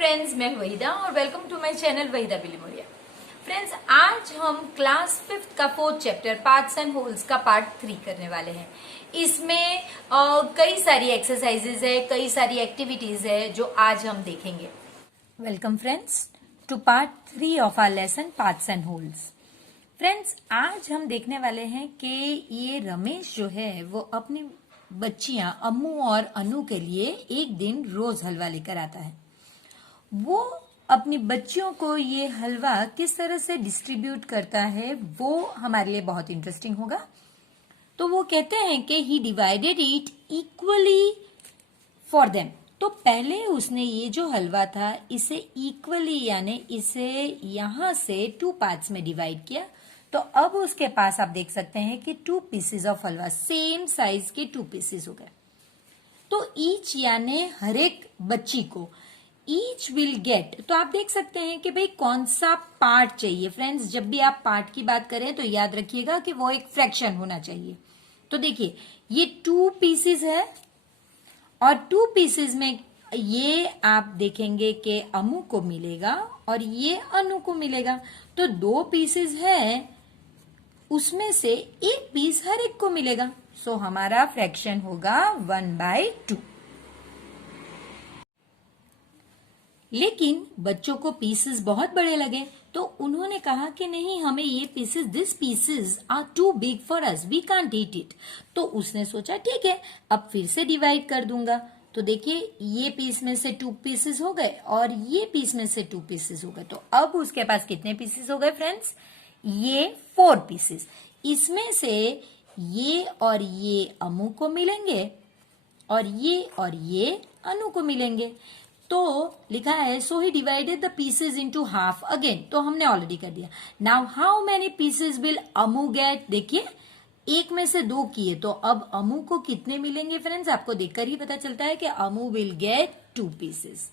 Friends, मैं वहीदा और welcome to my channel Waheeda Bilimoria. Friends, आज हम क्लास 5th का 4th chapter parts and wholes का पार्ट 3 करने वाले हैं। इसमें कई सारी एक्सरसाइजेज है, कई सारी एक्टिविटीज है जो आज हम देखेंगे। Welcome friends to part 3 of our lesson parts and wholes. Friends, आज हम देखने वाले हैं कि ये रमेश जो है वो अपनी बच्चियां अम्मू और अनु के लिए एक दिन रोज हलवा लेकर आता है। वो अपनी बच्चियों को ये हलवा किस तरह से डिस्ट्रीब्यूट करता है वो हमारे लिए बहुत इंटरेस्टिंग होगा। तो वो कहते हैं कि he divided it equally for them. तो पहले उसने ये जो हलवा था इसे इक्वली यानी इसे यहां से 2 पार्ट्स में डिवाइड किया। तो अब उसके पास आप देख सकते हैं कि 2 pieces of halwa, same size के 2 पीसेस हो गए। तो ईच यानी हर एक बच्ची को ईच विल गेट। तो आप देख सकते हैं कि भाई कौन सा पार्ट चाहिए। फ्रेंड्स, जब भी आप पार्ट की बात करें तो याद रखिएगा कि वो एक फ्रैक्शन होना चाहिए। तो देखिए ये 2 पीसेस है और 2 पीसेस में ये आप देखेंगे कि अमू को मिलेगा और ये अनु को मिलेगा। तो 2 पीसेस है, उसमें से एक पीस हर एक को मिलेगा। सो हमारा फ्रैक्शन होगा 1/2। लेकिन बच्चों को पीसेस बहुत बड़े लगे तो उन्होंने कहा कि नहीं, हमें ये pieces, this pieces are too big for us, we can't eat it. तो उसने सोचा ठीक है, अब फिर से डिवाइड कर दूंगा। तो देखिए ये पीस में से 2 पीसेस हो गए और ये पीस में से 2 पीसेस हो गए। तो अब उसके पास कितने पीसेस हो गए फ्रेंड्स? ये 4 पीसेस। इसमें से ये और ये अमू को मिलेंगे और ये अनु को मिलेंगे। तो लिखा है so he divided the pieces into half again. तो हमने ऑलरेडी कर दिया। Now how many pieces will Amu get? देखिए एक में से 2 किए तो अब अमू को कितने मिलेंगे फ्रेंड्स? आपको देखकर ही पता चलता है कि Amu will get 2 pieces.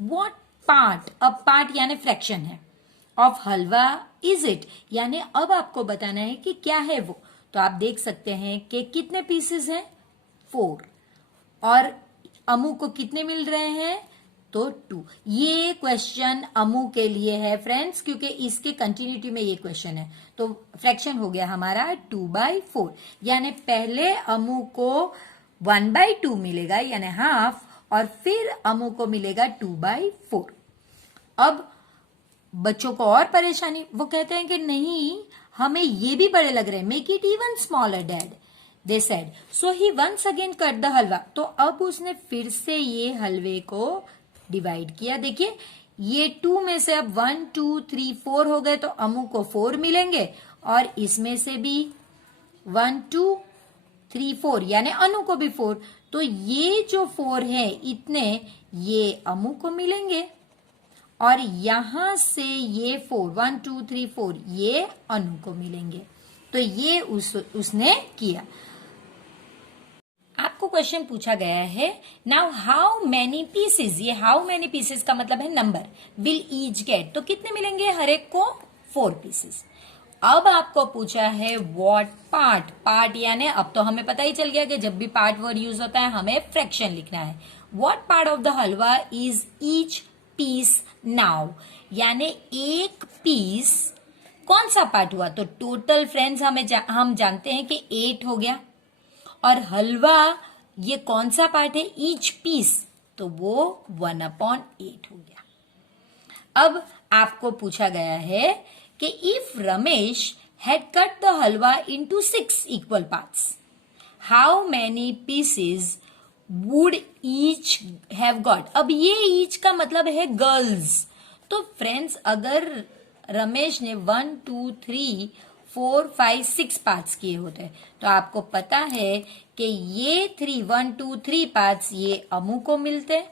What part? अब पार्ट यानी फ्रैक्शन है ऑफ हलवा इज इट, यानी अब आपको बताना है कि क्या है वो। तो आप देख सकते हैं कि कितने पीसेस हैं? 4। और अमू को कितने मिल रहे हैं? तो 2। ये क्वेश्चन अमू के लिए है फ्रेंड्स, क्योंकि इसके कंटिन्यूटी में ये क्वेश्चन है। तो फ्रैक्शन हो गया हमारा 2/4, यानी पहले अमू को 1/2 मिलेगा यानी हाफ, और फिर अमू को मिलेगा 2/4। अब बच्चों को और परेशानी, वो कहते हैं कि नहीं, हमें ये भी बड़े लग रहे हैं, make it even smaller dad, they said. So he once again cut the halwa. तो अब उसने फिर से ये हलवे को डिवाइड किया। देखिए ये 2 में से अब 1 2 3 4 हो गए, तो अमू को 4 मिलेंगे और इसमें से भी 1 2 3 4 यानी अनु को भी 4। तो ये जो 4 है इतने ये अमू को मिलेंगे और यहां से ये 4 1 2 3 4 ये अनु को मिलेंगे। तो ये उसने किया। आपको क्वेश्चन पूछा गया है नाउ हाउ मैनी पीसेस। ये हाउ मैनी पीसेस का मतलब है नंबर। विल ईच गेट, तो कितने मिलेंगे हर एक को? 4 पीसेस। अब आपको पूछा है व्हाट पार्ट। पार्ट यानी अब तो हमें पता ही चल गया कि जब भी पार्ट वर्ड यूज होता है हमें फ्रैक्शन लिखना है। What part of the halwa is each piece now, यानी एक पीस कौन सा पार्ट हुआ? तो टोटल फ्रेंड्स हम जानते हैं कि 8 हो गया, और हलवा ये कौन सा पार्ट है? ईच पीस, तो वो 1/8 हो गया। अब आपको पूछा गया है कि if Ramesh had cut the halwa into 6 equal parts, how many pieces would each have got. अब ये ईच का मतलब है गर्ल्स। तो फ्रेंड्स अगर रमेश ने 1 2 3 4 5 6 पार्ट्स किए होते तो आपको पता है कि ये 1 2 3 पार्ट्स ये अमू को मिलते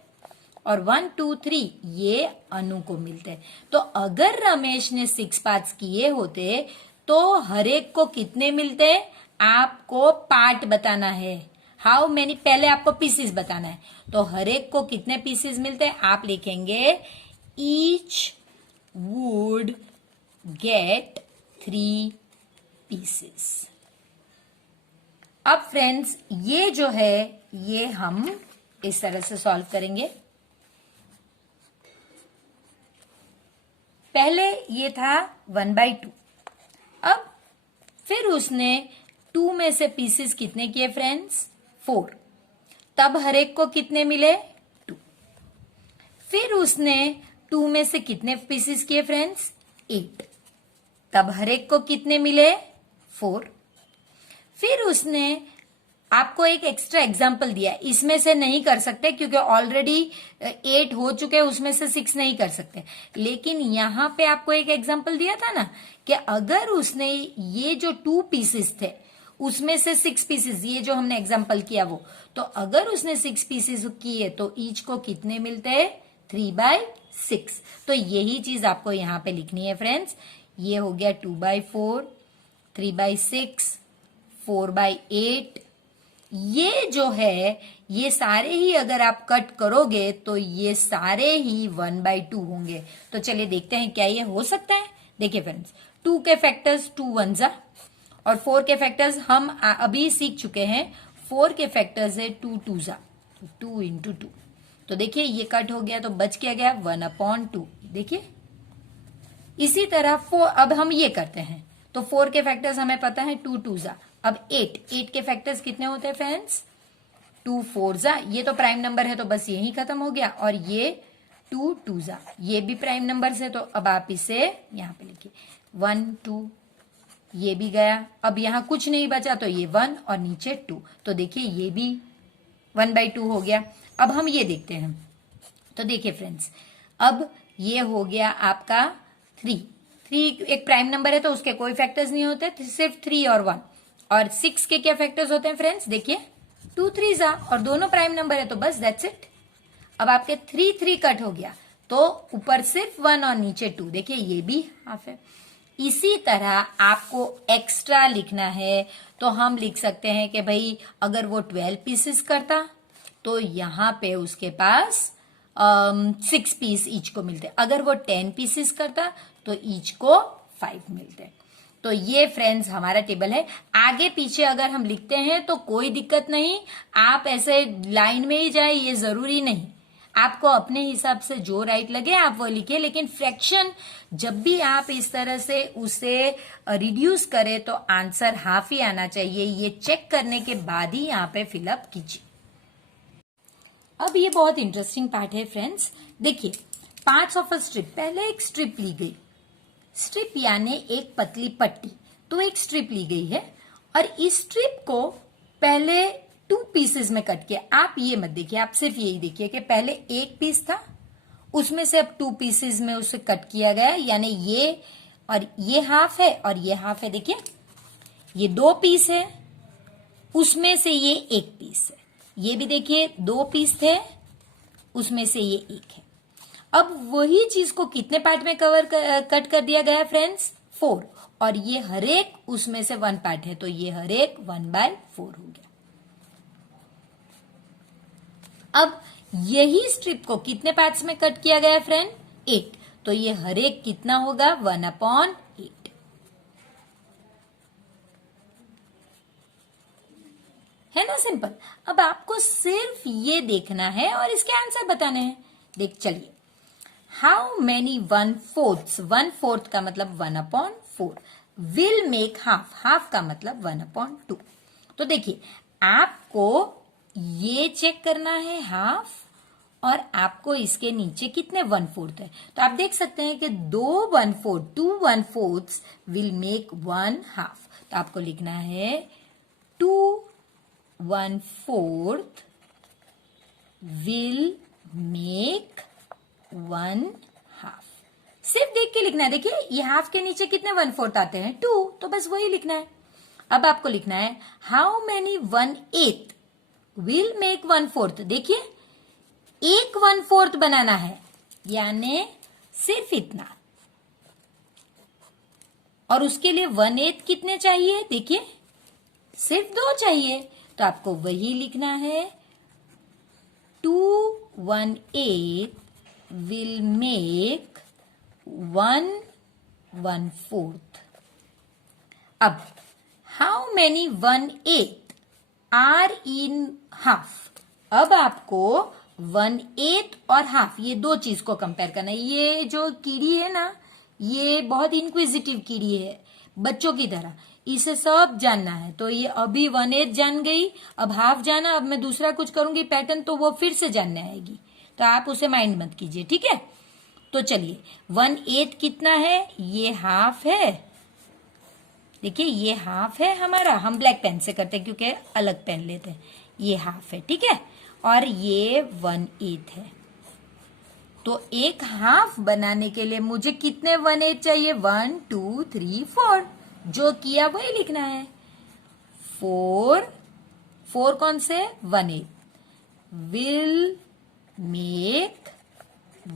और 1 2 3 ये अनु को मिलते। तो अगर रमेश ने 6 पार्ट्स किए होते तो हर एक को कितने मिलते? आपको पार्ट बताना है। हाउ मैनी पहले आपको पीसेस बताना है। तो हर एक को कितने पीसेस मिलते हैं? आप लिखेंगे ईच वुड गेट 3 पीसेस। अब फ्रेंड्स ये जो है ये हम इस तरह से सॉल्व करेंगे। पहले ये था 1/2। अब फिर उसने 2 में से पीसेस कितने किए फ्रेंड्स? 4। तब हर एक को कितने मिले? 2। फिर उसने 2 में से कितने पीसेस किए फ्रेंड्स? 8। तब हर एक को कितने मिले? 4। फिर उसने आपको एक एक्स्ट्रा एग्जाम्पल दिया, इसमें से नहीं कर सकते क्योंकि ऑलरेडी 8 हो चुके, उसमें से 6 नहीं कर सकते, लेकिन यहां पे आपको एक एग्जाम्पल दिया था ना कि अगर उसने ये जो 2 पीसेस थे उसमें से 6 पीसेस, ये जो हमने एग्जाम्पल किया वो, तो अगर उसने 6 पीसेस किए तो ईच को कितने मिलते हैं? 3/6। तो यही चीज आपको यहां पे लिखनी है फ्रेंड्स। ये हो गया 2/4, 3/6, 4/8। ये जो है ये सारे ही अगर आप कट करोगे तो ये सारे ही 1/2 होंगे। तो चलिए देखते हैं क्या ये हो सकता है। देखिए फ्रेंड्स, 2 के फैक्टर्स 2 1 जा, और 4 के फैक्टर्स हम अभी सीख चुके हैं। 4 के फैक्टर्स है 2 2 जा, 2 इंटू 2। तो देखिए ये कट हो गया तो बच क्या गया? 1/2। देखिए इसी तरह 4, अब हम ये करते हैं तो 4 के फैक्टर्स हमें पता है 2 2 जा। अब 8 के फैक्टर्स कितने होते हैं फ्रेंड्स? 2 4 जा, ये तो प्राइम नंबर है तो बस यही खत्म हो गया, और ये 2 2 जा, ये भी प्राइम नंबर से, तो अब आप इसे यहां पे लिखिए 1 2, ये भी गया। अब यहां कुछ नहीं बचा तो ये 1 और नीचे 2, तो देखिए ये भी 1/2 हो गया। अब हम ये देखते हैं तो देखिए फ्रेंड्स, अब ये हो गया आपका 3 एक प्राइम नंबर है तो उसके कोई फैक्टर्स नहीं होते, सिर्फ 3 और 1। और 6 के क्या फैक्टर्स होते हैं फ्रेंड्स? देखिए 2 3 जा, और दोनों प्राइम नंबर है तो बस दैट्स इट। अब आपके 3 3 कट हो गया तो ऊपर सिर्फ 1 और नीचे 2, देखिए ये भी हाफ है। इसी तरह आपको एक्स्ट्रा लिखना है तो हम लिख सकते हैं कि भाई अगर वो 12 पीसेस करता तो यहां पे उसके पास 6 पीस ईच को मिलते। अगर वो 10 पीसेस करता तो ईच को 5 मिलते। तो ये फ्रेंड्स हमारा टेबल है। आगे पीछे अगर हम लिखते हैं तो कोई दिक्कत नहीं, आप ऐसे लाइन में ही जाए, ये जरूरी नहीं, आपको अपने हिसाब से जो राइट लगे आप वो लिखिए। लेकिन फ्रैक्शन जब भी आप इस तरह से उसे रिड्यूस करें तो आंसर हाफ ही आना चाहिए, ये चेक करने के बाद ही यहाँ पे फिलअप कीजिए। अब ये बहुत इंटरेस्टिंग पार्ट है फ्रेंड्स। देखिए पार्ट्स ऑफ अ स्ट्रिप, पहले एक स्ट्रिप ली गई, स्ट्रिप यानी एक पतली पट्टी, तो एक स्ट्रिप ली गई है और इस स्ट्रिप को पहले 2 पीसेस में कट किया। आप ये मत देखिए, आप सिर्फ यही देखिए कि पहले एक पीस था, उसमें से अब 2 पीसेस में उसे कट किया गया, यानी ये और ये हाफ है और ये हाफ है। देखिए ये 2 पीस है, उसमें से ये 1 पीस है, ये भी देखिए 2 पीस थे, उसमें से ये 1 है। अब वही चीज को कितने पार्ट में कट कर दिया गया है फ्रेंड्स? 4, और ये हर एक उसमें से 1 पार्ट है तो ये हर एक 1/4 हो गया। अब यही स्ट्रिप को कितने पार्ट्स में कट किया गया है फ्रेंड? 8, तो ये हर एक कितना होगा? 1/8। है ना सिंपल। अब आपको सिर्फ ये देखना है और इसके आंसर बताने हैं। देख चलिए, हाउ मेनी 1/4, 1/4 का मतलब 1/4 विल मेक हाफ, हाफ का मतलब 1/2। तो देखिए आपको ये चेक करना है हाफ, और आपको इसके नीचे कितने 1/4 है। तो आप देख सकते हैं कि 2 1/4 विल मेक 1 हाफ। तो आपको लिखना है 2 1/4 विल मेक 1 हाफ। सिर्फ देख के लिखना है। देखिए ये हाफ के नीचे कितने 1/4 आते हैं? 2, तो बस वही लिखना है। अब आपको लिखना है हाउ मेनी 1/8 विल मेक 1/4। देखिए एक 1/4 बनाना है, यानी सिर्फ इतना, और उसके लिए 1/8 कितने चाहिए? देखिए सिर्फ 2 चाहिए, तो आपको वही लिखना है 2 1/8 will make 1/4। अब how many 1/8 are in half? अब आपको 1/8 और हाफ, ये 2 चीज को कंपेयर करना है। ये जो कीड़ी है ना, ये बहुत इंक्विजिटिव कीड़ी है, बच्चों की तरह, इसे सब जानना है। तो ये अभी 1/8 जान गई, अब हाफ जाना, अब मैं दूसरा कुछ करूंगी पैटर्न तो वो फिर से जानने आएगी, तो आप उसे माइंड मत कीजिए, ठीक है। तो चलिए 1/8 कितना है, ये हाफ है, देखिए ये हाफ है हमारा, हम ब्लैक पेन से करते हैं क्योंकि अलग पेन लेते हैं, ये हाफ है, ठीक है, और ये 1/8 है। तो एक हाफ बनाने के लिए मुझे कितने 1/8 चाहिए, 1 2 3 4, जो किया वही लिखना है। 4 कौन से, 1/8 विल मेक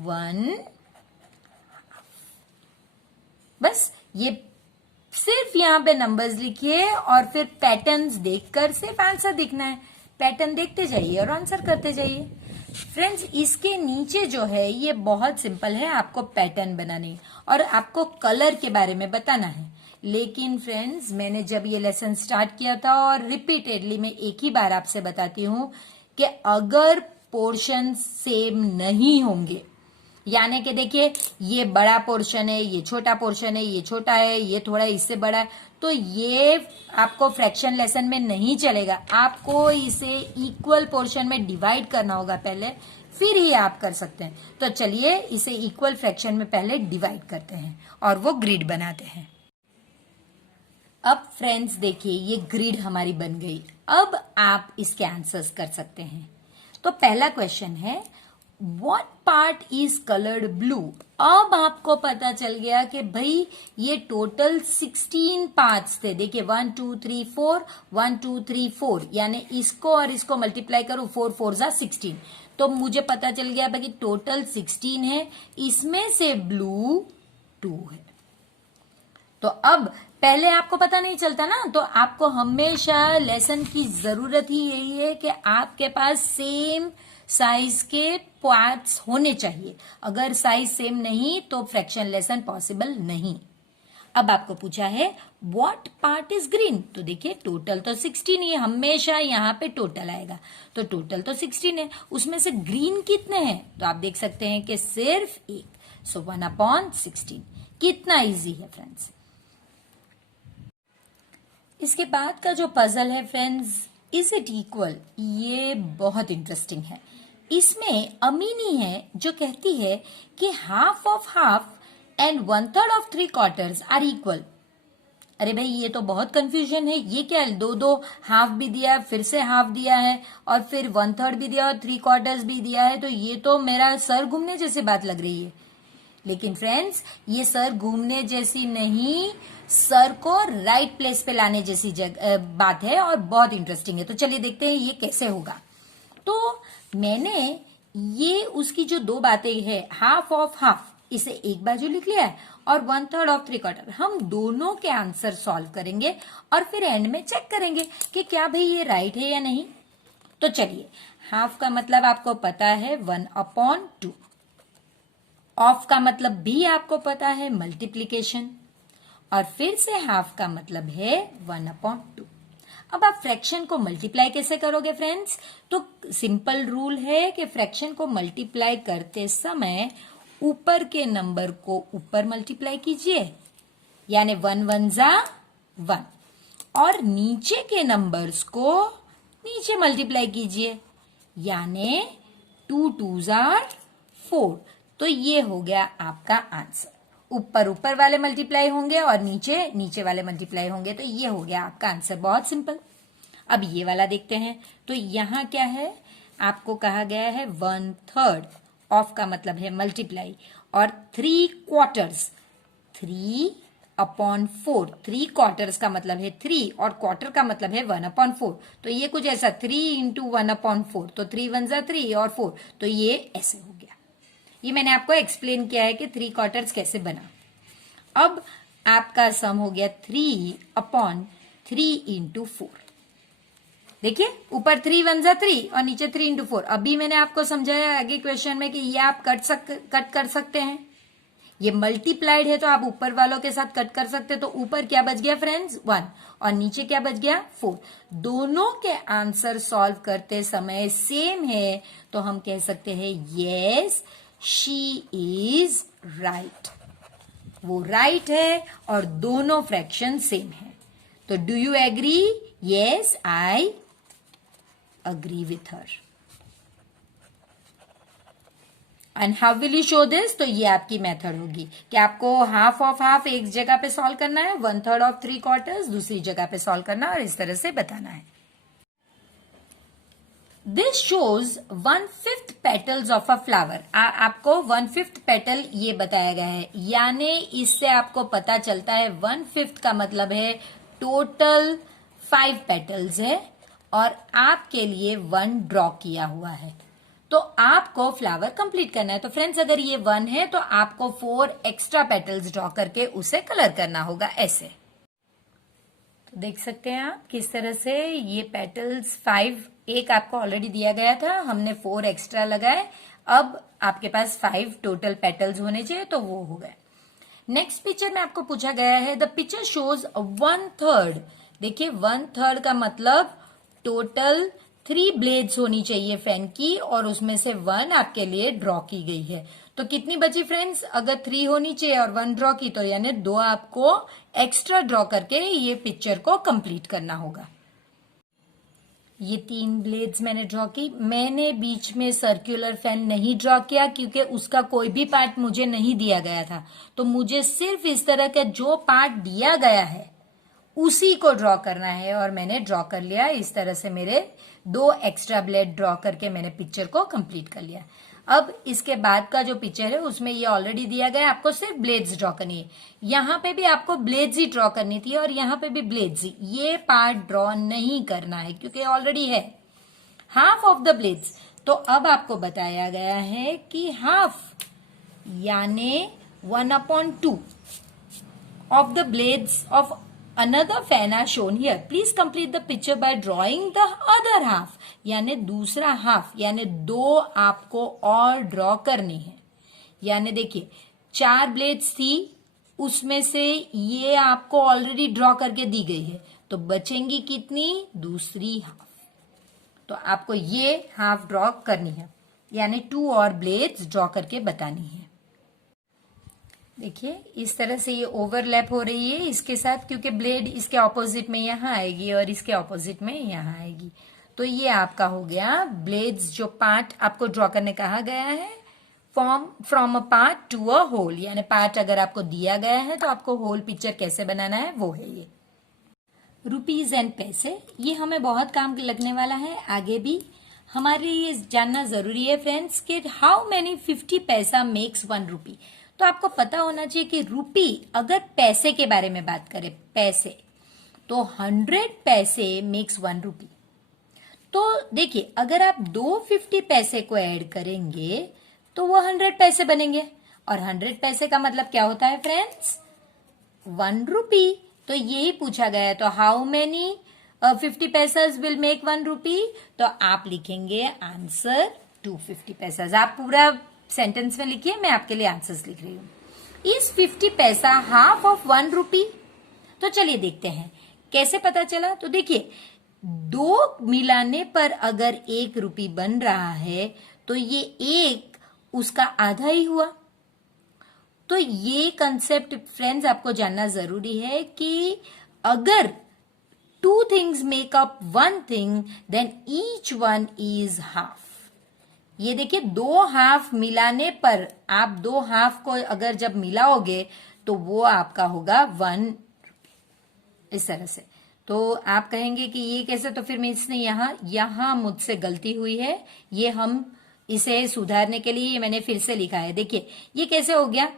1, बस ये सिर्फ यहाँ पे नंबर्स लिखिए और फिर पैटर्न्स देखकर सिर्फ आंसर दिखना है, पैटर्न देखते जाइए और आंसर करते जाइए। फ्रेंड्स इसके नीचे जो है ये बहुत सिंपल है, आपको पैटर्न बनाने और आपको कलर के बारे में बताना है। लेकिन फ्रेंड्स मैंने जब ये लेसन स्टार्ट किया था और रिपीटेडली मैं एक ही बार आपसे बताती हूँ कि अगर पोर्शन सेम नहीं होंगे, यानी कि देखिए ये बड़ा पोर्शन है, ये छोटा पोर्शन है, ये छोटा है, ये थोड़ा इससे बड़ा है, तो ये आपको फ्रैक्शन लेसन में नहीं चलेगा, आपको इसे इक्वल पोर्शन में डिवाइड करना होगा पहले, फिर ही आप कर सकते हैं। तो चलिए इसे इक्वल फ्रैक्शन में पहले डिवाइड करते हैं और वो ग्रिड बनाते हैं। अब फ्रेंड्स देखिए ये ग्रिड हमारी बन गई, अब आप इसके आंसर्स कर सकते हैं। तो पहला क्वेश्चन है What part is colored blue? अब आपको पता चल गया कि भाई ये टोटल 16 पार्ट्स थे, देखिए 1 2 3 4 1 2 3 4, यानी इसको और इसको मल्टीप्लाई करो, 4 4 जा 16, तो मुझे पता चल गया भाई टोटल 16 है, इसमें से ब्लू 2 है। तो अब पहले आपको पता नहीं चलता ना, तो आपको हमेशा लेसन की जरूरत ही यही है कि आपके पास सेम साइज के पार्ट्स होने चाहिए, अगर साइज सेम नहीं तो फ्रैक्शन लेसन पॉसिबल नहीं। अब आपको पूछा है व्हाट पार्ट इज ग्रीन, तो देखिए टोटल तो 16 ही है, हमेशा यहाँ पे टोटल आएगा, तो टोटल तो 16 है, उसमें से ग्रीन कितने हैं, तो आप देख सकते हैं कि सिर्फ एक, सो 1/16, कितना इजी है फ्रेंड्स। इसके बाद का जो पजल है फ्रेंड्स, इज इट इक्वल, ये बहुत इंटरेस्टिंग है। इसमें अमीनी है जो कहती है कि half of half and 1/3 of 3/4 are equal. अरे भाई ये तो बहुत कंफ्यूजन है, ये क्या है, दो हाफ भी दिया, फिर से हाफ दिया है, और फिर 1/3 भी दिया और 3/4 भी दिया है, तो ये तो मेरा सर घूमने जैसी बात लग रही है। लेकिन फ्रेंड्स ये सर घूमने जैसी नहीं, सर को राइट प्लेस पे लाने जैसी बात है और बहुत इंटरेस्टिंग है। तो चलिए देखते हैं ये कैसे होगा। तो मैंने ये उसकी जो दो बातें हैं, हाफ ऑफ हाफ, इसे एक बाजू लिख लिया है, और 1/3 ऑफ 3/4, हम दोनों के आंसर सॉल्व करेंगे और फिर एंड में चेक करेंगे कि क्या भाई ये राइट है या नहीं। तो चलिए, हाफ का मतलब आपको पता है 1/2, ऑफ का मतलब भी आपको पता है मल्टीप्लीकेशन, और फिर से हाफ का मतलब है 1/2। अब आप फ्रैक्शन को मल्टीप्लाई कैसे करोगे फ्रेंड्स, तो सिंपल रूल है कि फ्रैक्शन को मल्टीप्लाई करते समय ऊपर के नंबर को ऊपर मल्टीप्लाई कीजिए, यानी 1 1 जा 1, और नीचे के नंबर्स को नीचे मल्टीप्लाई कीजिए, यानी 2 2 जा 4। तो ये हो गया आपका आंसर, ऊपर ऊपर वाले मल्टीप्लाई होंगे और नीचे नीचे वाले मल्टीप्लाई होंगे, तो ये हो गया आपका आंसर, बहुत सिंपल। अब ये वाला देखते हैं, तो यहां क्या है, आपको कहा गया है 1/3, ऑफ का मतलब है मल्टीप्लाई, और 3/4, 3/4, 3/4 का मतलब है 3 और क्वार्टर का मतलब है 1/4, तो ये कुछ ऐसा 3 × 1/4, तो 3 1 जा 3 और 4, तो ये ऐसे हो गया। ये मैंने आपको एक्सप्लेन किया है कि 3/4 कैसे बना। अब आपका सम हो गया 3/3 × 4। देखिए ऊपर 3 1 जा 3 और नीचे 3 × 4। अभी मैंने आपको समझाया आगे क्वेश्चन में कि ये आप कट कर सकते हैं, ये मल्टीप्लाइड है तो आप ऊपर वालों के साथ कट कर सकते हैं। तो ऊपर क्या बच गया फ्रेंड्स 1 और नीचे क्या बच गया 4। दोनों के आंसर सॉल्व करते समय सेम है, तो हम कह सकते हैं यस शी इज राइट। वो राइट है और दोनों फ्रैक्शन सेम है। तो do you agree? Yes, I agree with her. And how will you show this? तो ये आपकी मेथड होगी कि आपको हाफ ऑफ हाफ एक जगह पे सॉल्व करना है, 1/3 ऑफ 3/4 दूसरी जगह पे सॉल्व करना है और इस तरह से बताना है। This shows 1/5 petals of a flower. आपको 1/5 पेटल ये बताया गया है, यानी इससे आपको पता चलता है 1/5 का मतलब है टोटल 5 पेटल्स है और आपके लिए 1 ड्रॉ किया हुआ है। तो आपको फ्लावर कंप्लीट करना है। तो फ्रेंड्स, अगर ये 1 है तो आपको 4 एक्स्ट्रा पेटल्स ड्रॉ करके उसे कलर करना होगा ऐसे। तो देख सकते हैं आप किस तरह से ये पेटल्स 5, एक आपको ऑलरेडी दिया गया था, हमने 4 एक्स्ट्रा लगाए। अब आपके पास 5 टोटल पेटल्स होने चाहिए, तो वो हो गए। नेक्स्ट पिक्चर में आपको पूछा गया है द पिक्चर शोज 1/3। देखिए 1/3 का मतलब टोटल 3 ब्लेड्स होनी चाहिए फैन की और उसमें से 1 आपके लिए ड्रॉ की गई है। तो कितनी बची फ्रेंड्स? अगर 3 होनी चाहिए और 1 ड्रॉ की तो यानी 2 आपको एक्स्ट्रा ड्रॉ करके ये पिक्चर को कंप्लीट करना होगा। ये 3 ब्लेड्स मैंने ड्रॉ की। मैंने बीच में सर्कुलर फैन नहीं ड्रॉ किया क्योंकि उसका कोई भी पार्ट मुझे नहीं दिया गया था। तो मुझे सिर्फ इस तरह का जो पार्ट दिया गया है उसी को ड्रॉ करना है और मैंने ड्रॉ कर लिया। इस तरह से मेरे 2 एक्स्ट्रा ब्लेड ड्रॉ करके मैंने पिक्चर को कंप्लीट कर लिया। अब इसके बाद का जो पिक्चर है उसमें ये ऑलरेडी दिया गया है, आपको सिर्फ ब्लेड्स ड्रॉ करनी है। यहाँ पे भी आपको ब्लेड्स ही ड्रॉ करनी थी और यहाँ पे भी ब्लेड्स ही। ये पार्ट ड्रॉ नहीं करना है क्योंकि ऑलरेडी है हाफ ऑफ द ब्लेड्स। तो अब आपको बताया गया है कि हाफ यानी 1/2 of the blades of another fan are shown here. Please complete the picture by drawing the other half. यानी दूसरा हाफ यानी 2 आपको और ड्रॉ करनी है। यानी देखिए 4 ब्लेड्स थी, उसमें से ये आपको ऑलरेडी ड्रॉ करके दी गई है, तो बचेंगी कितनी? दूसरी हाफ। तो आपको ये हाफ ड्रॉ करनी है, यानी 2 और ब्लेड्स ड्रॉ करके बतानी है। देखिए इस तरह से ये ओवरलैप हो रही है इसके साथ, क्योंकि ब्लेड इसके ऑपोजिट में यहाँ आएगी और इसके ऑपोजिट में यहाँ आएगी। तो ये आपका हो गया ब्लेड्स जो पार्ट आपको ड्रॉ करने कहा गया है, from a part to a whole. यानी पार्ट अगर आपको दिया गया है तो आपको होल पिक्चर कैसे बनाना है वो है ये। रुपीज एंड पैसे, ये हमें बहुत काम लगने वाला है आगे भी। हमारे लिए जानना जरूरी है फ्रेंड्स कि हाउ मेनी 50 पैसा मेक्स 1 रुपी। तो आपको पता होना चाहिए कि रुपी, अगर पैसे के बारे में बात करें पैसे, तो 100 पैसे मेक्स 1 रुपी। तो देखिए अगर आप 2 50 पैसे को ऐड करेंगे तो वो 100 पैसे बनेंगे और 100 पैसे का मतलब क्या होता है फ्रेंड्स? 1 रुपी। तो यही पूछा गया है। तो हाउ मेनी 50 पैसाज विल मेक 1 रुपी? तो आप लिखेंगे आंसर 250 पैसाज। आप पूरा सेंटेंस में लिखिए, मैं आपके लिए आंसर्स लिख रही हूं। इस 50 पैसा हाफ ऑफ 1 रुपी? तो चलिए देखते हैं कैसे पता चला। तो देखिए 2 मिलाने पर अगर 1 रुपी बन रहा है तो ये 1 उसका आधा ही हुआ। तो ये कंसेप्ट फ्रेंड्स आपको जानना जरूरी है कि अगर 2 things make up 1 thing then each one is half। ये देखिए 2 हाफ मिलाने पर, आप 2 हाफ को अगर जब मिलाओगे तो वो आपका होगा 1 इस तरह से। तो आप कहेंगे कि ये कैसे? तो फिर मैं इसने यहां मुझसे गलती हुई है, ये हम इसे सुधारने के लिए मैंने फिर से लिखा है। देखिए ये कैसे हो गया?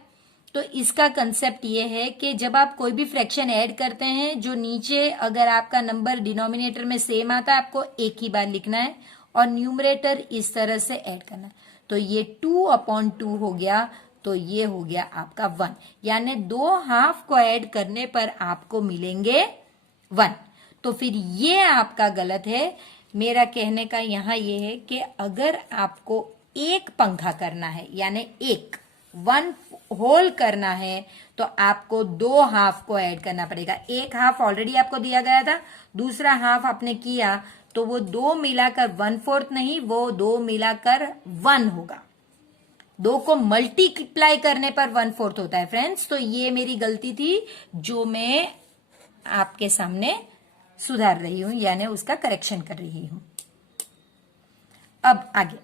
तो इसका कंसेप्ट ये है कि जब आप कोई भी फ्रैक्शन ऐड करते हैं, जो नीचे अगर आपका नंबर डिनोमिनेटर में सेम आता है, आपको एक ही बार लिखना है और न्यूमरेटर इस तरह से ऐड करना है। तो ये 2/2 हो गया, तो ये हो गया आपका 1। यानी 2 हाफ को ऐड करने पर आपको मिलेंगे 1। तो फिर ये आपका गलत है। मेरा कहने का यहाँ ये है कि अगर आपको एक पंखा करना है, यानी 1 होल करना है, तो आपको 2 हाफ को ऐड करना पड़ेगा। 1 हाफ ऑलरेडी आपको दिया गया था, दूसरा हाफ आपने किया, तो वो 2 मिलाकर 1/4 नहीं, वो 2 मिलाकर 1 होगा। 2 को मल्टीप्लाई करने पर 1/4 होता है फ्रेंड्स। तो ये मेरी गलती थी जो मैं आपके सामने सुधार रही हूं, यानी उसका करेक्शन कर रही हूं। अब आगे,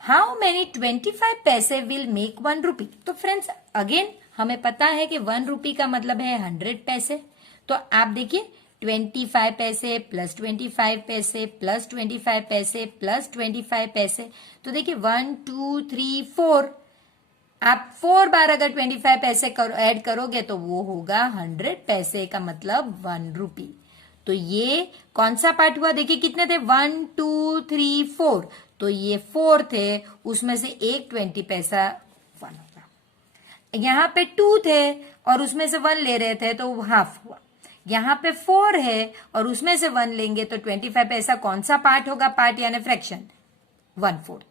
हाउ मेनी 25 पैसे विल मेक 1 रुपी। तो फ्रेंड्स अगेन हमें पता है कि 1 रुपी का मतलब है 100 पैसे। तो आप देखिए 25 पैसे प्लस 25 पैसे प्लस 25 पैसे प्लस 25 पैसे, तो देखिए 1 2 3 4, आप 4 बार अगर 25 पैसे ऐड करोगे तो वो होगा 100 पैसे का मतलब 1 रुपी। तो ये कौन सा पार्ट हुआ, देखिए कितने थे 1 2 3 4, तो ये 4 थे, उसमें से एक 20 पैसा 1 होगा। यहाँ पे 2 थे और उसमें से 1 ले रहे थे तो हाफ हुआ। यहाँ पे 4 है और उसमें से 1 लेंगे तो 25 पैसा कौन सा पार्ट होगा, पार्ट यानी फ्रैक्शन 1/4।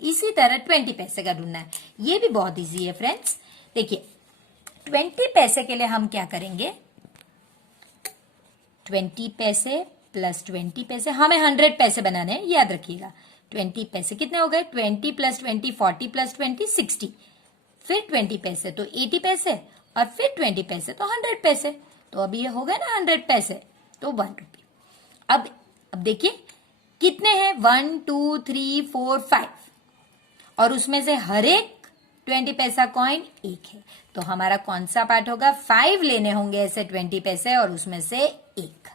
इसी तरह 20 पैसे का ढूंढना है, ये भी बहुत इजी है फ्रेंड्स। देखिए 20 पैसे के लिए हम क्या करेंगे, 20 पैसे प्लस 20 पैसे, हमें 100 पैसे बनाने हैं, याद रखिएगा। 20 पैसे कितने हो गए, 20 प्लस 20 40 प्लस 20 60, फिर 20 पैसे तो 80 पैसे और फिर 20 पैसे तो 100 पैसे। तो अभी ये हो गए ना 100 पैसे, तो 1 रुपी। अब देखिए कितने हैं 1 2 3 4 5 और उसमें से हर एक 20 पैसा कॉइन एक है, तो हमारा कौन सा पार्ट होगा, 5 लेने होंगे ऐसे 20 पैसे और उसमें से एक।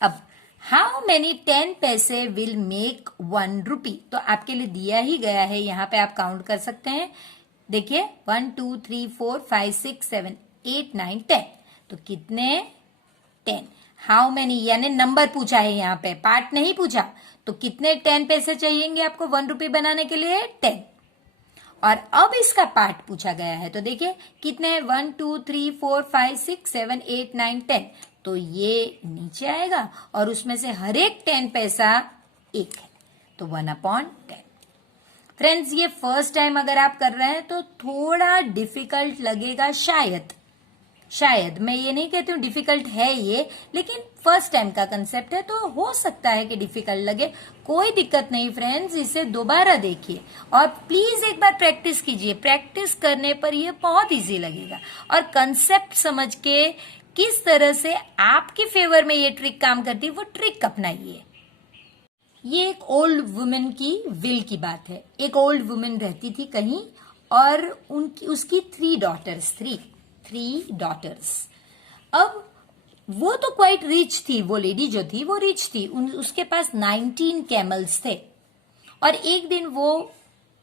अब हाउ मेनी 10 पैसे विल मेक 1 रुपी, तो आपके लिए दिया ही गया है, यहां पे आप काउंट कर सकते हैं। देखिए 1 2 3 4 5 6 7 8 9 10, तो कितने 10। हाउ मेनी यानी नंबर पूछा है, यहाँ पे पार्ट नहीं पूछा, तो कितने 10 पैसे चाहिएंगे आपको 1 रुपी बनाने के लिए, 10। और अब इसका पार्ट पूछा गया है, तो देखिए कितने हैं 1 2 3 4 5 6 7 8 9 10, तो ये नीचे आएगा और उसमें से हर एक 10 पैसा एक है, तो 1/10। फ्रेंड्स ये फर्स्ट टाइम अगर आप कर रहे हैं तो थोड़ा डिफिकल्ट लगेगा, शायद मैं ये नहीं कहती हूँ डिफिकल्ट है ये, लेकिन फर्स्ट टाइम का कंसेप्ट है तो हो सकता है कि डिफिकल्ट लगे, कोई दिक्कत नहीं फ्रेंड्स, इसे दोबारा देखिए और प्लीज एक बार प्रैक्टिस कीजिए। प्रैक्टिस करने पर ये बहुत इजी लगेगा और कंसेप्ट समझ के किस तरह से आपके फेवर में ये ट्रिक काम करती है वो ट्रिक अपनाइए। ये एक ओल्ड वुमेन की विल की बात है। एक ओल्ड वुमेन रहती थी कहीं और उसकी 3 डॉटर्स। अब वो तो क्वाइट रिच थी, वो लेडी जो थी वो रिच थी, उसके पास 19 कैमल्स थे और एक दिन वो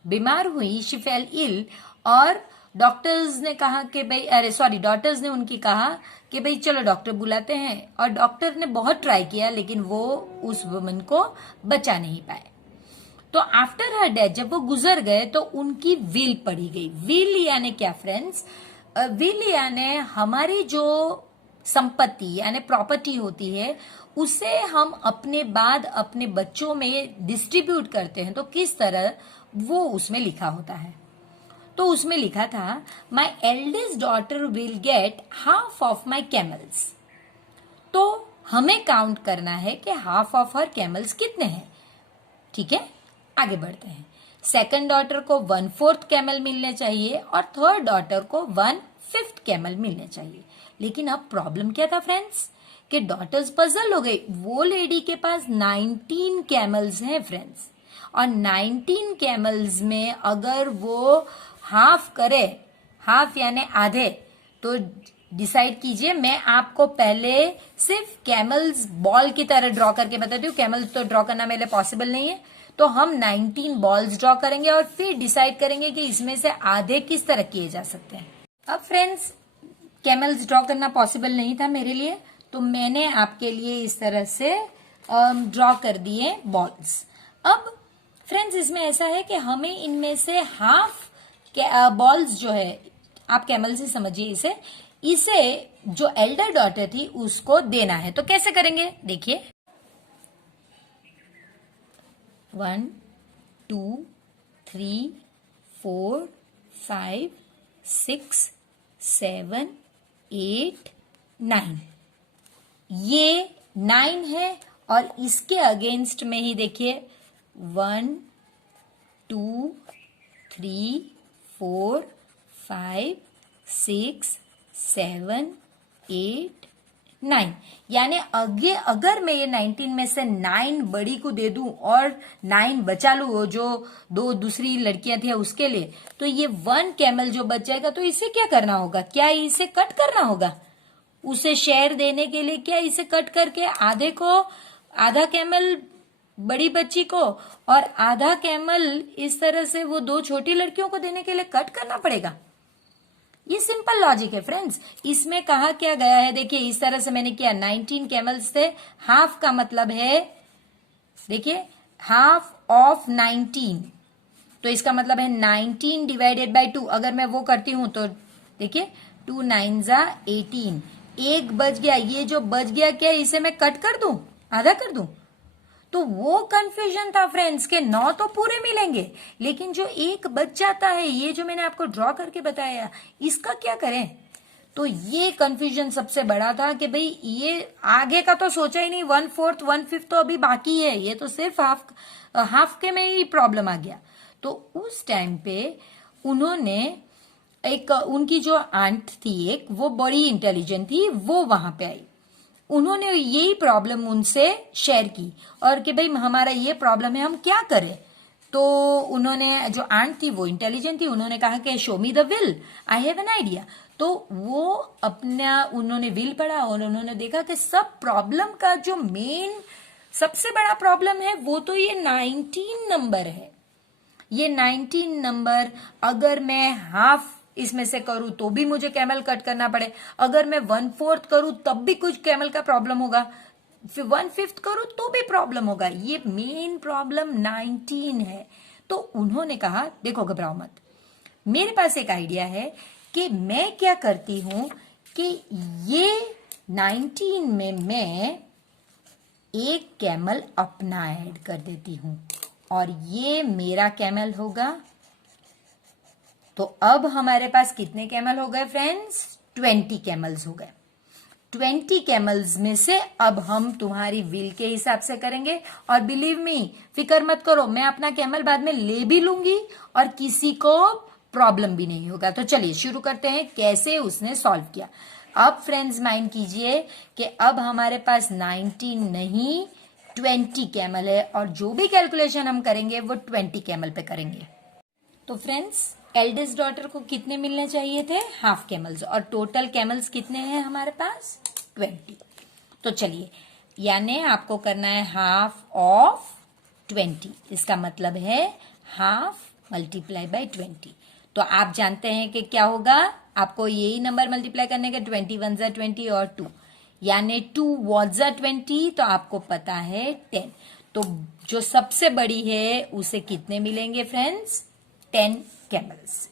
बीमार हुई, शी फेल इल, और डॉक्टर्स ने कहा कि भाई डॉक्टर्स ने उनकी कहा कि भाई चलो डॉक्टर बुलाते हैं, और डॉक्टर ने बहुत ट्राई किया लेकिन वो उस वुमन को बचा नहीं पाए। तो आफ्टर हर डेथ जब वो गुजर गए तो उनकी विल पढ़ी गई। विल यानी क्या फ्रेंड्स, विल यानी हमारी जो संपत्ति यानी प्रॉपर्टी होती है उसे हम अपने बाद अपने बच्चों में डिस्ट्रीब्यूट करते हैं, तो किस तरह वो उसमें लिखा होता है। तो उसमें लिखा था my eldest daughter will get half of my camels. तो हमें काउंट करना है कि हाफ ऑफ हर कैमल्स कितने हैं। ठीक है, आगे बढ़ते हैं। सेकंड डॉटर को 1/4 कैमल मिलने चाहिए और थर्ड डॉटर को 1/5 कैमल मिलने चाहिए। लेकिन अब प्रॉब्लम क्या था फ्रेंड्स, कि डॉटर्स पजल हो गई। वो लेडी के पास 19 कैमल्स हैं फ्रेंड्स, और 19 कैमल्स में अगर वो हाफ करे, हाफ यानी आधे, तो डिसाइड कीजिए। मैं आपको पहले सिर्फ कैमल्स बॉल की तरह ड्रॉ करके बताती हूँ, कैमल्स तो ड्रॉ करना मेरे लिए पॉसिबल नहीं है। तो हम 19 बॉल्स ड्रॉ करेंगे और फिर डिसाइड करेंगे कि इसमें से आधे किस तरह किए जा सकते हैं। अब फ्रेंड्स कैमल्स ड्रॉ करना पॉसिबल नहीं था मेरे लिए, तो मैंने आपके लिए इस तरह से ड्रॉ कर दिए बॉल्स। अब फ्रेंड्स इसमें ऐसा है कि हमें इनमें से हाफ बॉल्स जो है, आप कैमल से समझिए इसे जो एल्डर डॉटर थी उसको देना है। तो कैसे करेंगे देखिए, 1 2 3 4 5 6 7 8 9, ये 9 है और इसके अगेंस्ट में ही देखिए 1 2 3, 4, 5, 6, 7, 8, 9। यानी अगर मैं ये 19 में से 9 बड़ी को दे दूं और 9 बचा लूं जो दो दूसरी लड़कियां थी उसके लिए, तो ये 1 कैमल जो बच जाएगा, तो इसे क्या करना होगा? क्या इसे कट करना होगा? उसे शेयर देने के लिए क्या इसे कट करके आधा कैमल बड़ी बच्ची को और आधा कैमल इस तरह से वो दो छोटी लड़कियों को देने के लिए कट करना पड़ेगा? ये सिंपल लॉजिक है फ्रेंड्स। इसमें कहा क्या गया है, देखिए इस तरह से मैंने किया। 19 कैमल्स थे, हाफ का मतलब है, देखिए हाफ ऑफ 19, तो इसका मतलब है 19 डिवाइडेड बाय 2। अगर मैं वो करती हूं तो देखिए 2 9 जा 18, एक बच गया। ये जो बच गया क्या इसे मैं कट कर दूं, आधा कर दूं? तो वो कंफ्यूजन था फ्रेंड्स के 9 तो पूरे मिलेंगे, लेकिन जो एक बच जाता है, ये जो मैंने आपको ड्रॉ करके बताया, इसका क्या करें? तो ये कंफ्यूजन सबसे बड़ा था कि भाई ये आगे का तो सोचा ही नहीं। 1/4 1/5 तो अभी बाकी है, ये तो सिर्फ हाफ के में ही प्रॉब्लम आ गया। तो उस टाइम पे उन्होंने उनकी जो आंट थी एक, वो बड़ी इंटेलिजेंट थी, वो वहां पे आई। उन्होंने यही प्रॉब्लम उनसे शेयर की और कि भाई हमारा ये प्रॉब्लम है, हम क्या करें? तो उन्होंने, जो आंट थी वो इंटेलिजेंट थी, उन्होंने कहा कि show me the will, I have an idea. तो वो उन्होंने विल पढ़ा और उन्होंने देखा कि सब प्रॉब्लम का जो मेन सबसे बड़ा प्रॉब्लम है वो तो ये 19 नंबर है। ये 19 नंबर अगर मैं हाफ इसमें से करूं तो भी मुझे कैमल कट करना पड़े, अगर मैं 1/4 करूं तब भी कुछ कैमल का प्रॉब्लम होगा, फिर 1/5 करूं तो भी प्रॉब्लम होगा। ये मेन प्रॉब्लम 19 है। तो उन्होंने कहा देखो घबराओ मत, मेरे पास एक आइडिया है कि मैं क्या करती हूं कि ये 19 में मैं एक कैमल अपना ऐड कर देती हूं और ये मेरा कैमल होगा। तो अब हमारे पास कितने कैमल हो गए फ्रेंड्स? 20 कैमल्स हो गए। 20 कैमल्स में से अब हम तुम्हारी विल के हिसाब से करेंगे, और बिलीव मी, फिक्र मत करो, मैं अपना कैमल बाद में ले भी लूंगी और किसी को प्रॉब्लम भी नहीं होगा। तो चलिए शुरू करते हैं कैसे उसने सॉल्व किया। अब फ्रेंड्स माइंड कीजिए कि अब हमारे पास 19 नहीं 20 कैमल है, और जो भी कैलकुलेशन हम करेंगे वो 20 कैमल पे करेंगे। तो फ्रेंड्स एल्डेस्ट डॉटर को कितने मिलने चाहिए थे? हाफ कैमल्स, और टोटल कैमल्स कितने हैं हमारे पास? 20। तो चलिए, यानी आपको करना है हाफ ऑफ 20, इसका मतलब है हाफ मल्टीप्लाई बाय 20। तो आप जानते हैं कि क्या होगा, आपको यही नंबर मल्टीप्लाई करने के 21 जा 20 और 2, यानी 2 वॉट जा 20, तो आपको पता है 10। तो जो सबसे बड़ी है उसे कितने मिलेंगे फ्रेंड्स? 10 कैमल्स।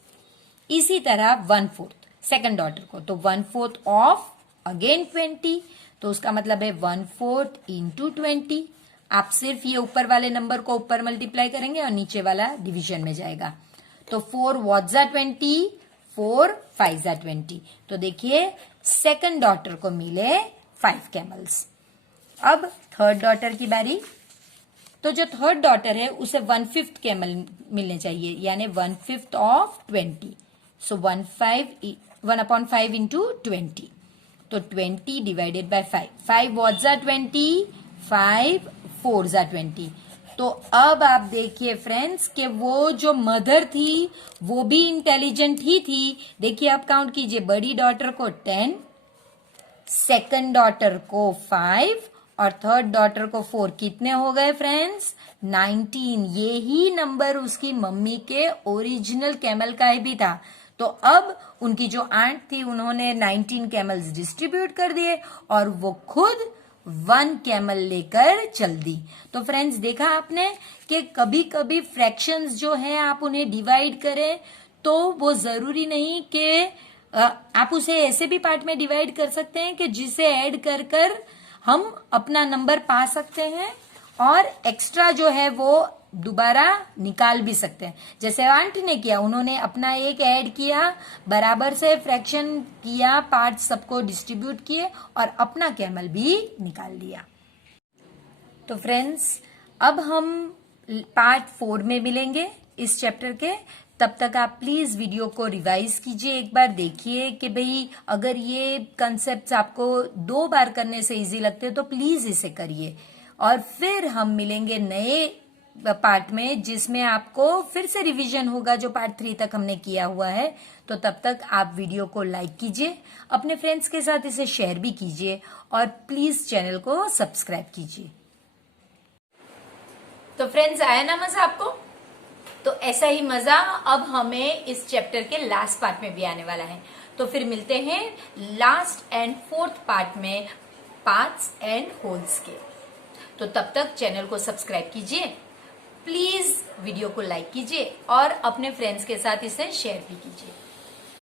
इसी तरह 1/4 सेकंड डॉटर को, तो 1/4 ऑफ अगेन 20, तो उसका मतलब है 1/4 इंटू 20। आप सिर्फ ये ऊपर वाले नंबर को ऊपर मल्टीप्लाई करेंगे और नीचे वाला डिवीजन में जाएगा। तो 4 वॉट जा 20, 4 5 जा 20। तो देखिए सेकंड डॉटर को मिले 5 कैमल्स। अब थर्ड डॉटर की बारी। तो जो थर्ड डॉटर है उसे 1/5 कैमल मिलने चाहिए, यानी 1/5 ऑफ 20। सो 1/5 इंटू 20, तो 20 डिवाइडेड बाय 5। 5 वॉट जा 20, 5 4 जा 20। तो अब आप देखिए फ्रेंड्स कि वो जो मदर थी वो भी इंटेलिजेंट ही थी। देखिए आप काउंट कीजिए, बड़ी डॉटर को 10, सेकंड डॉटर को 5 और थर्ड डॉटर को 4। कितने हो गए फ्रेंड्स? 19। ये ही नंबर उसकी मम्मी के ओरिजिनल कैमल का भी था। तो अब उनकी जो आंट थी उन्होंने 19 कैमल्स डिस्ट्रीब्यूट कर दिए और वो खुद 1 कैमल लेकर चल दी। तो फ्रेंड्स देखा आपने कि कभी कभी फ्रैक्शंस जो है आप उन्हें डिवाइड करें तो वो जरूरी नहीं कि आप उसे ऐसे भी पार्ट में डिवाइड कर सकते हैं कि जिसे ऐड कर कर हम अपना नंबर पा सकते हैं और एक्स्ट्रा जो है वो दोबारा निकाल भी सकते हैं। जैसे आंटी ने किया, उन्होंने अपना एक ऐड किया, बराबर से फ्रैक्शन किया, पार्ट सबको डिस्ट्रीब्यूट किए और अपना कैमल भी निकाल लिया। तो फ्रेंड्स अब हम पार्ट 4 में मिलेंगे इस चैप्टर के। तब तक आप प्लीज वीडियो को रिवाइज कीजिए, एक बार देखिए कि भाई अगर ये कंसेप्ट आपको 2 बार करने से इजी लगते हैं तो प्लीज इसे करिए। और फिर हम मिलेंगे नए पार्ट में जिसमें आपको फिर से रिवीजन होगा जो पार्ट 3 तक हमने किया हुआ है। तो तब तक आप वीडियो को लाइक कीजिए, अपने फ्रेंड्स के साथ इसे शेयर भी कीजिए और प्लीज चैनल को सब्सक्राइब कीजिए। तो फ्रेंड्स, आया ना मजा आपको? तो ऐसा ही मजा अब हमें इस चैप्टर के लास्ट पार्ट में भी आने वाला है। तो फिर मिलते हैं लास्ट एंड 4th पार्ट में, पार्ट्स एंड होल्स के। तो तब तक चैनल को सब्सक्राइब कीजिए, प्लीज वीडियो को लाइक कीजिए और अपने फ्रेंड्स के साथ इसे शेयर भी कीजिए।